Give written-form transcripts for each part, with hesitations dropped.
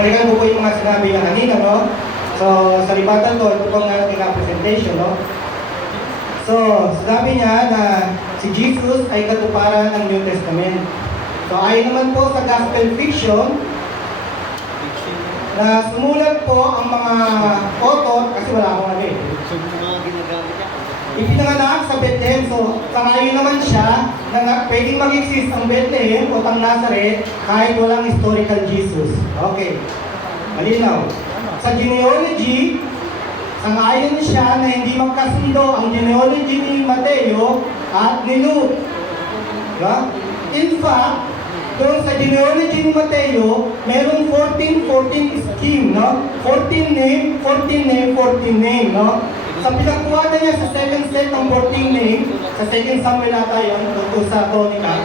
balikan ko po yung mga sinabi niya kanina, no? So, sa ribatan ko, ito pong ating presentation, no? So, sabi niya na si Jesus ay katuparan ng New Testament. So, ayon naman po sa Gospel Fiction, na sumulat po ang mga author, kasi wala akong ano eh. Ipinanganak sa Bethlehem, so sangayon naman siya na pwedeng mag-exist ang Bethlehem o ang Nazareth kahit walang historical Jesus. Okay, malinaw. Sa genealogy, sangayon siya na hindi magkasundo ang genealogy ni Mateo at ni Luke. Diba? In fact, doon sa genealogy ni Mateo, merong 14 scheme, no? 14 name, 14 name, 14 name, no? Sa pinagkuha na niya sa second set ng 14 name, sa second Samuel ata yun, tungkol sa Chronica,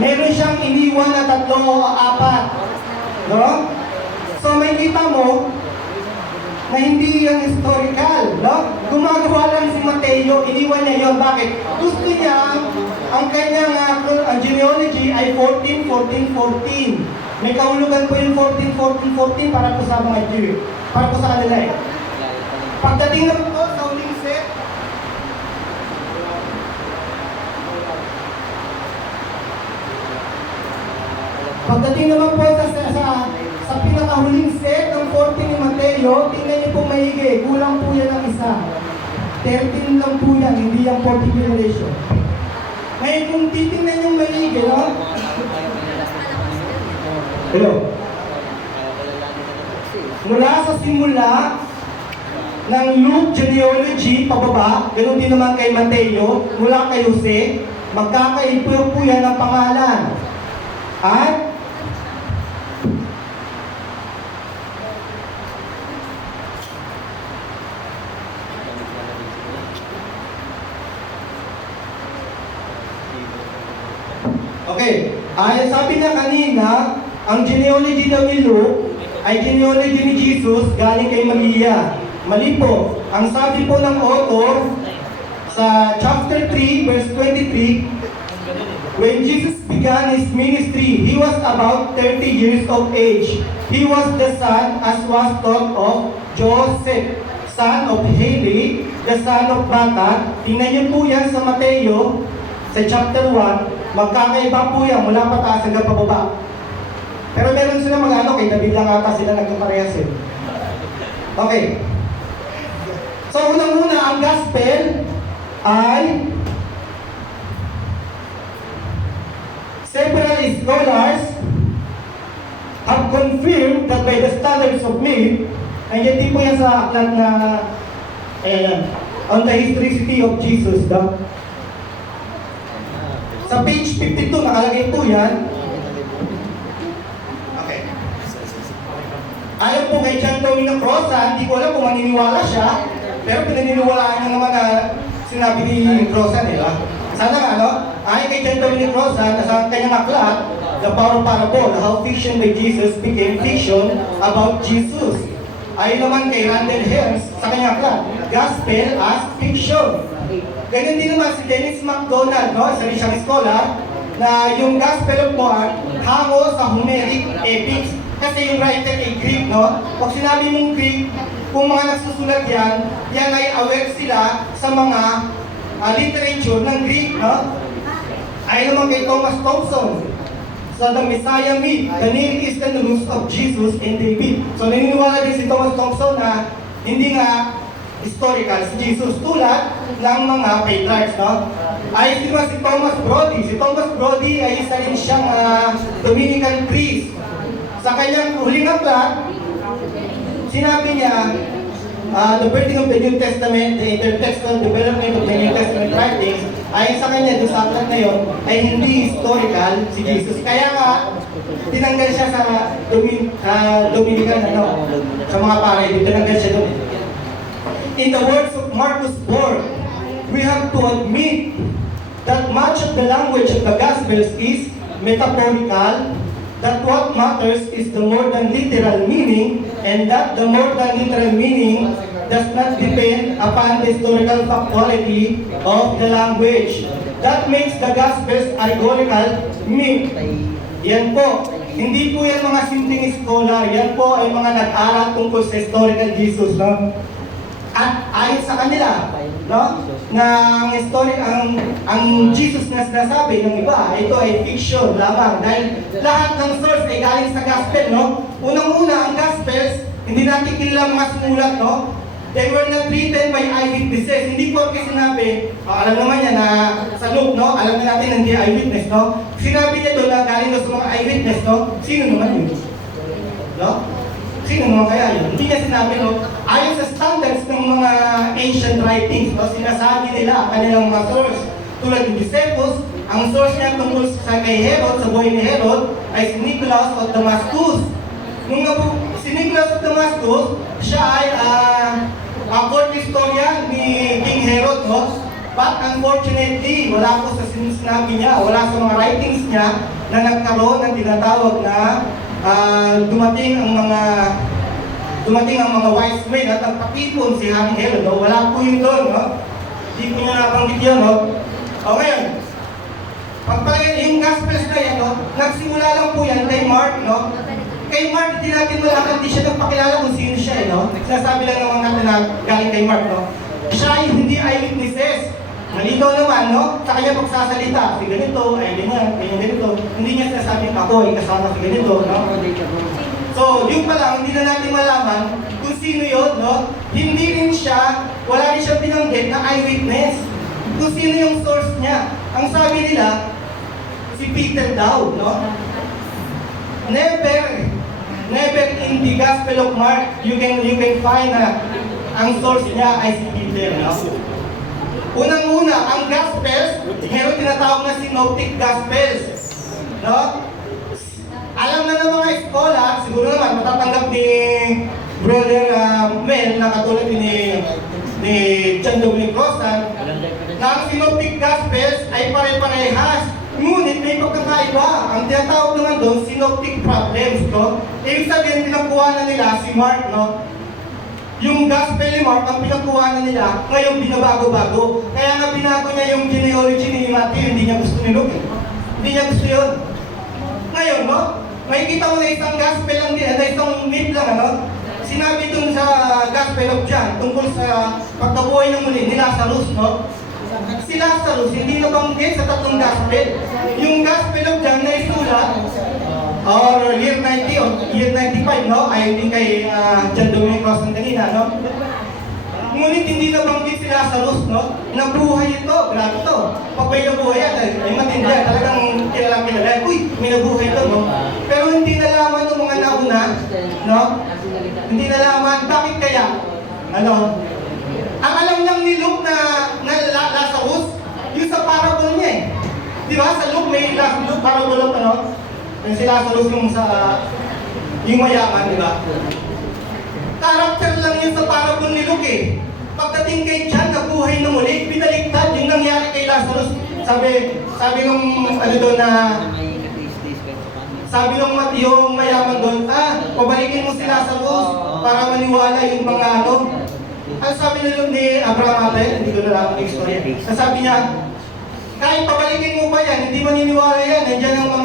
meron siyang iniwan na 3 o 4, no? So may kita mo, na hindi yung historical, no? Gumagawa lang si Mateo, iniwan niya yun. Bakit? Gusto niya, ang kanyang genealogy ay 14, 14, 14. May kahulugan po yung 14, 14, 14 para po sa mga Jew. Para po sa kanila eh. Pagdating naman po sa huling set, pagdating naman po sa pinakahuling set ng 14 ni Mateo, tingnan niyo po maigi, kulang po yan ng isa. 13 lang po yan, hindi yung 40 generation. Ngayon kung titingnan niyo maigi, no? Hello? Mula sa simula ng Luke genealogy pababa, ganoon din naman kay Mateo, mula kay Jose, magkakaipo po yan ng pangalan. At okay, sabi na kanina, ang genealogy daw ni Luke ay genealogy ni Jesus galing kay Maria. Mali po. Ang sabi po ng author sa chapter 3, verse 23, when Jesus began his ministry, he was about 30 years of age. He was the son, as was thought of, Joseph, son of Heli, the son of Matthat. Tingnan niyo po yan sa Mateo, sa chapter 1, magkakaiba po yan mula pataas hanggang pababa. Pero meron sila mag-ano, kay David lang ata sila nagkaparehas eh. Okay. So, unang-una, ang gospel ay several scholars have confirmed that by the standards of myth, nandiyan din po yan sa aklat na on the historicity of Jesus. No? Sa page 52, nakalagay po yan. Okay. Ayon po kay John Domino Crosa, hindi ko alam kung maniniwala siya, pero pinaniniwalaan niya naman na sinabi ni Crosa, di ba? Sana nga, no? Ayon kay John Domino Crosa, na sa kanyang aklat, The Power of Parable, How Fiction by Jesus Became Fiction About Jesus. Ayon naman kay Randall Helms, sa kanyang aklat, Gospel as Fiction. Ganyan din naman si Dennis MacDonald, no? Isa rin siyang scholar, na yung Gospel of Mark, hango sa Homeric epics. Kasi yung writer ay Greek, no? Pag sinabi mong Greek, kung mga nagsusulat yan, yan ay aware sila sa mga literature ng Greek, no? Ayon naman kay Thomas Thompson, sa The Messiah Myth, the Near Eastern Roots of Jesus and David. So naniniwala din si Thomas Thompson na hindi nga historical si Jesus tulad ng mga patriarchs, no? Ay si Thomas Brody. Si Thomas Brody ay isa rin siyang Dominican priest. Sa kanyang huling aklat, sinabi niya, the birthing of the New Testament, the intertextual development of the New Testament writings, ay sa kanya, doon sa aklat na yun, ay hindi historical si Jesus. Kaya nga, tinanggal siya sa Dominican, sa mga pare, tinanggal siya doon. In the words of Marcus Borg, we have to admit that much of the language of the Gospels is metaphorical, that what matters is the more than literal meaning, and that the more than literal meaning does not depend upon the historical factuality of the language. That makes the Gospels allegorical myth. Yan po. Hindi po yan mga simpleng scholar, yan po ay mga nag-aral tungkol sa historical Jesus, no? At ayon sa kanila, no, na ang Jesus na sinasabi ng iba, ito ay fiction lamang dahil lahat ng source ay galing sa gospel, no? Unang-una, ang gospels, hindi natin kilala mga sinulat, no? They were not written by eyewitnesses. Hindi po kasi sinabi, alam naman yan na sa Luke, no? Alam na natin hindi eyewitness, no? Sinabi niya doon na galing doon sa mga eyewitness, no? Sino naman yun? No? Sino naman kaya yun? Hindi niya sinabi, no? Ayon sa standards ng mga ancient writings, no? Sinasabi nila kanilang mga source. Tulad ng Josephus, ang source niya tungkol sa kay Herod, sa buhay ni Herod, ay si Nicholas of Damascus. Nung si Nicholas of Damascus, siya ay court historian ni King Herod, no? But unfortunately, wala po sa sinabi niya, wala sa mga writings niya na nagkaroon ng tinatawag na dumating ang mga wise men at nagpatipon si Haring Herod, no? Wala po yun doon, no? Hindi ko niya nabanggit yun, no? O ngayon, pagpalagay yung Gospels na yan, no? Nagsimula lang po yan kay Mark, no? Kay Mark, hindi natin malaman, hindi siya nagpakilala kung sino siya, no? Sasabi lang naman natin na galing kay Mark, no? Siya ay hindi eyewitnesses. Malinaw naman, no? Sa kanya pagsasalita, si ganito, ay ganyan, ganito. Hindi niya sinasabing ako ay kasama si ganito, no? So, yun pa lang, hindi na natin malaman kung sino yun, no? Hindi rin siya, wala rin siya binanggit na eyewitness. Kung sino yung source niya. Ang sabi nila, si Peter daw, no? Never in the Gospel of Mark, you can find na ang source niya ay si Peter, no? Unang-una, ang Gospels, meron tinatawag na Synoptic Gospels, no? Alam na ng mga scholar, siguro naman matatanggap ni Brother Mel na katulad ni John Dominic Rosan, na ang Synoptic Gospels ay pare-parehas. Ngunit may pagkakaiba. Ang tinatawag naman doon, synoptic problems, no? Ibig sabihin, pinagkuhanan nila si Mark, no? Yung Gospel ni Mark, ang pinagkuhanan nila, ngayon binabago-bago. Kaya nga binago niya yung genealogy ni Matthew, hindi niya gusto ni Luke. Hindi niya gusto yun. Ngayon, no? Makikita mo na isang Gospel lang din, na isang myth lang, ano? Sinabi dun sa Gospel of John, tungkol sa pagkabuhay ng muli ni Lazarus, no? Si Lazarus, hindi nabanggit sa tatlong gospel. Yung Gospel of John na isulat, or year 90 o year 95, no? Ayon din kay John Dominic Rosan kanina, no? Ngunit hindi nabanggit si Lazarus, no? Nabuhay ito, grabe ito. Pag may nabuhay yan, ay matindi yan, talagang kilalang kilala. Uy, may nabuhay ito, no? Pero hindi nalaman ng mga nauna, no? Hindi nalaman, bakit kaya? Ano? Ang alam lang ni Luke na Lazarus, yung sa parable niya, eh. Di ba? Sa Luke may parable of ano? Yung si Lazarus yung sa yung mayaman, di ba? Character lang yun sa parable ni Luke, eh. Pagdating kay John, nabuhay na muli, pinaliktad yung nangyari kay Lazarus. Sabi nung ano doon na sabi nung yung mayaman doon, pabalikin mo si Lazarus para maniwala yung mga ano. Ang sabi nila ni Abraham Atay, hindi ko na lang ang istorya. Sabi niya, kahit pabalikin mo pa yan, hindi maniniwala yan. Nandiyan ang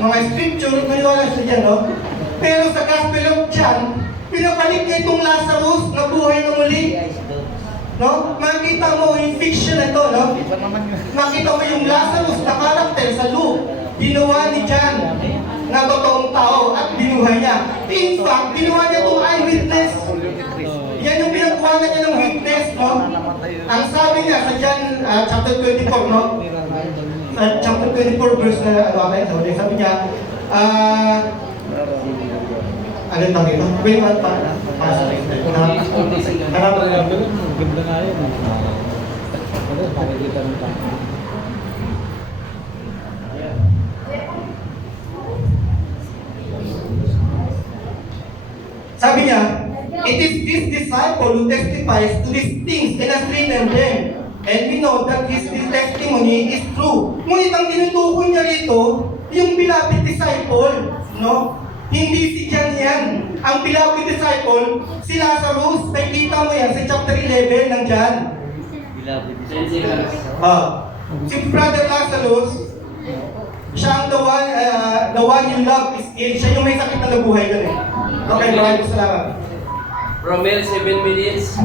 mga scripture, maniwala sila dyan, no? Pero sa Gospel of John, pinabalik niya itong Lazarus na buhay na muli. No? Makita mo yung fiction na ito, no? Makita mo yung Lazarus na karakter sa Luke. Ginawa ni John na totoong tao at binuhay niya. In fact, binuhay niya itong eyewitness. Yan yung pinagkuhanan niya ng witness, no? Ang sabi niya sa John chapter 24, no? Chapter 24 verse na sabi niya, ano tawag ito? Wait, sabi niya, it is this disciple who testifies to these things and has written them. And we know that this testimony is true. Ngunit ang tinutukoy niya rito, yung beloved disciple, no? Hindi si John yan. Ang beloved disciple, si Lazarus. Nakikita mo yan sa chapter 11 ng John. Beloved disciple. Si Brother Lazarus, Siya ang the one you love is ill. Siya yung may sakit na nabuhay doon eh. Okay, maraming salamat. Romel, 7 minutes.